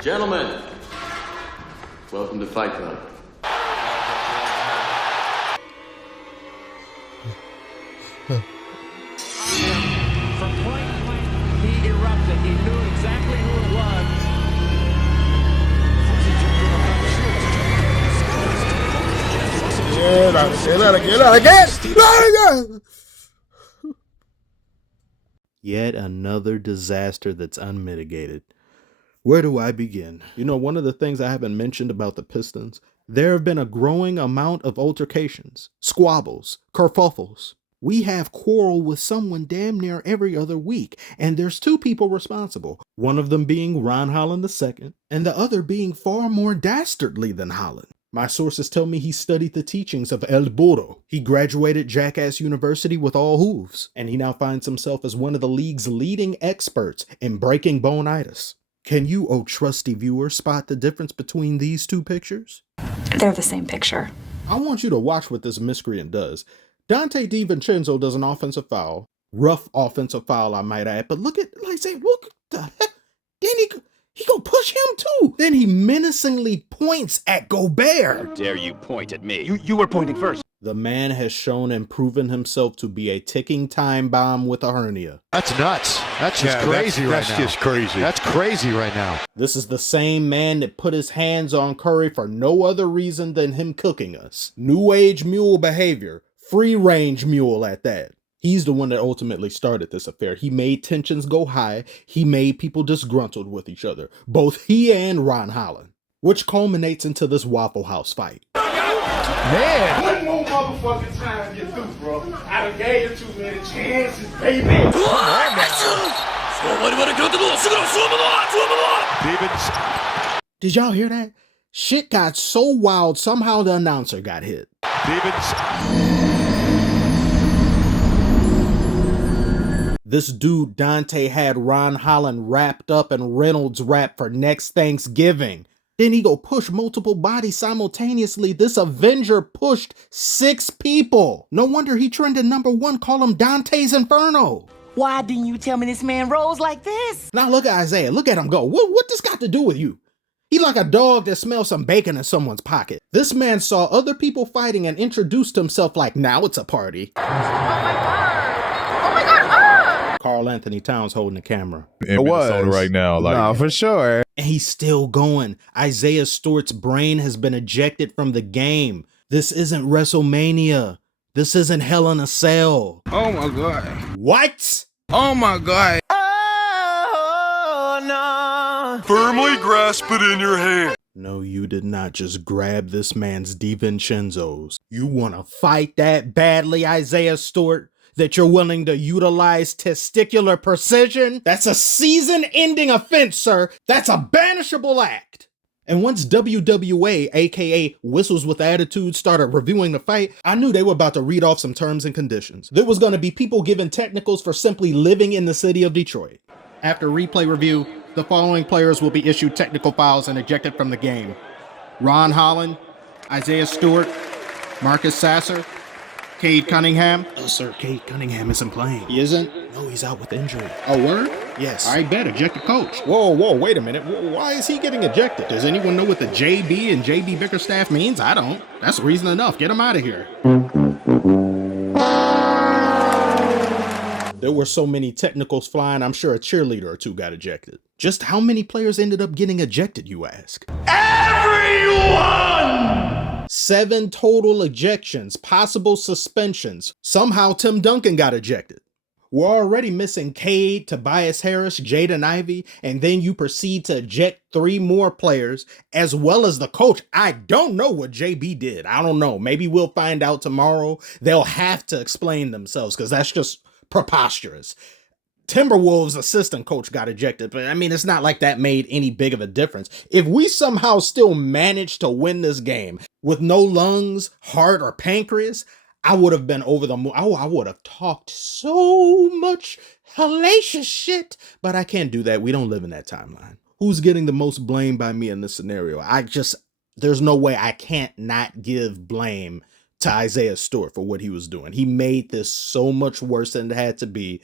Gentlemen, welcome to Fight Club. From point blank, he erupted. He knew exactly who it was. Yet another disaster that's unmitigated. Where do I begin? You know, one of the things I haven't mentioned about the Pistons, there have been a growing amount of altercations, squabbles, kerfuffles. We have quarrel with someone damn near every other week, and there's two people responsible, one of them being Ron Holland II, and the other being far more dastardly than Holland. My sources tell me he studied the teachings of El Burro. He graduated Jackass University with all hooves, and he now finds himself as one of the league's leading experts in breaking bone-itis. Can you, oh trusty viewer, spot the difference between these two pictures? They're the same picture. I want you to watch what this miscreant does. Donte DiVencenzo does an offensive foul. Rough offensive foul, I might add. But look at, like, say, what the heck? Then he go push him too. Then he menacingly points at Gobert. How dare you point at me? You were pointing first. The man has shown and proven himself to be a ticking time bomb with a hernia. That's nuts. That's just crazy right now. That's just crazy. That's crazy right now. This is the same man that put his hands on Curry for no other reason than him cooking us. New age mule behavior. Free range mule at that. He's the one that ultimately started this affair. He made tensions go high. He made people disgruntled with each other. Both he and Ron Holland. Which culminates into this Waffle House fight. Man. One more motherfucking time you through, bro. I done gave you too many chances, baby. Did y'all hear that? Shit got so wild, somehow the announcer got hit. This dude Donte had Ron Holland wrapped up in Reynolds wrap for next Thanksgiving. Then he go push multiple bodies simultaneously. This Avenger pushed 6 people. No wonder he trended #1. Call him Dante's Inferno. Why didn't you tell me this man rolls like this? Now look at Isiah. Look at him go. What this got to do with you? He like a dog that smells some bacon in someone's pocket. This man saw other people fighting and introduced himself like, now it's a party. Oh my God. Karl Anthony Towns holding the camera. In Minnesota right now. Like, No, for sure. And he's still going. Isiah Stewart's brain has been ejected from the game. This isn't WrestleMania. This isn't Hell in a Cell. Oh my God. What? Oh my God. Oh no. firmly grasp it in your hand. No, you did not just grab this man's DiVencenzos. You want to fight that badly, Isiah Stewart? That you're willing to utilize testicular precision? That's a season-ending offense, sir. That's a banishable act. And once WWA, aka Whistles with Attitude, started reviewing the fight, I knew they were about to read off some terms and conditions. There was going to be people given technicals for simply living in the city of Detroit. After replay review, the following players will be issued technical fouls and ejected from the game. Ron Holland, Isiah Stewart, Marcus Sasser, Cade Cunningham. Oh, sir, Cade Cunningham isn't playing. He isn't? No, he's out with injury. Oh, word? Yes. I bet, ejected coach. Whoa, wait a minute. Why is he getting ejected? Does anyone know what the JB and JB Bickerstaff means? I don't. That's reason enough. Get him out of here. There were so many technicals flying, I'm sure a cheerleader or two got ejected. Just how many players ended up getting ejected, you ask? Everyone! 7 total ejections, possible suspensions. Somehow Tim Duncan got ejected. We're already missing Cade, Tobias Harris, Jaden Ivey, and then you proceed to eject 3 more players, as well as the coach. I don't know what JB did. I don't know. Maybe we'll find out tomorrow. They'll have to explain themselves because that's just preposterous. Timberwolves assistant coach got ejected, but I mean, it's not like that made any big of a difference. If we somehow still managed to win this game with no lungs, heart, or pancreas, I would have been over the moon. I would have talked so much hellacious shit, but I can't do that. We don't live in that timeline. Who's getting the most blame by me in this scenario? There's no way I can't not give blame to Isiah Stewart for what he was doing. He made this so much worse than it had to be.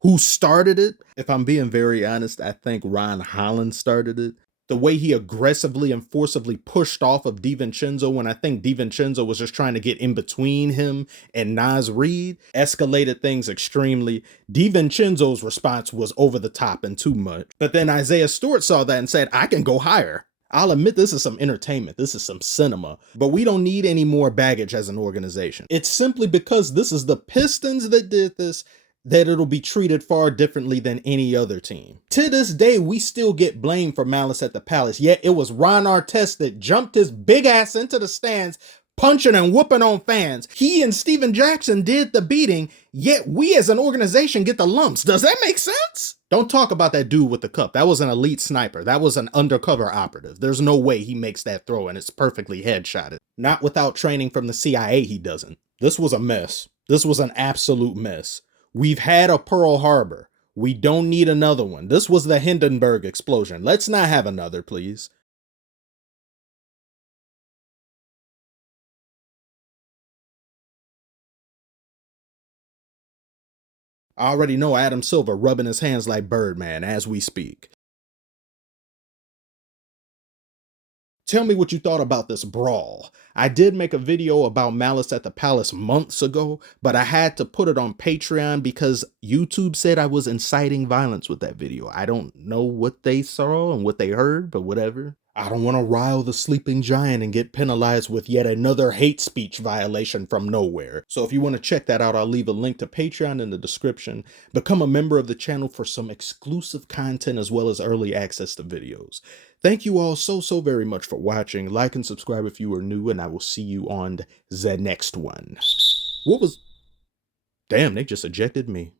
Who started it? If I'm being very honest, I think Ron Holland started it. The way he aggressively and forcibly pushed off of DiVencenzo when I think DiVencenzo was just trying to get in between him and Naz Reid escalated things extremely. DiVencenzo's response was over the top and too much. But then Isiah Stewart saw that and said, I can go higher. I'll admit this is some entertainment, this is some cinema, but we don't need any more baggage as an organization. It's simply because this is the Pistons that did this, that it'll be treated far differently than any other team. To this day, we still get blamed for Malice at the Palace, yet it was Ron Artest that jumped his big ass into the stands, punching and whooping on fans. He and Steven Jackson did the beating, yet we as an organization get the lumps. Does that make sense? Don't talk about that dude with the cup. That was an elite sniper. That was an undercover operative. There's no way he makes that throw and it's perfectly headshotted. Not without training from the CIA, he doesn't. This was a mess. This was an absolute mess. We've had a Pearl Harbor. We don't need another one. This was the Hindenburg explosion. Let's not have another, please. I already know Adam Silver rubbing his hands like Birdman as we speak. Tell me what you thought about this brawl. I did make a video about Malice at the Palace months ago, but I had to put it on Patreon because YouTube said I was inciting violence with that video. I don't know what they saw and what they heard, but whatever. I don't want to rile the sleeping giant and get penalized with yet another hate speech violation from nowhere. So if you want to check that out, I'll leave a link to Patreon in the description. Become a member of the channel for some exclusive content as well as early access to videos. Thank you all so very much for watching. Like and subscribe if you are new, and I will see you on the next one. What was... Damn, they just ejected me.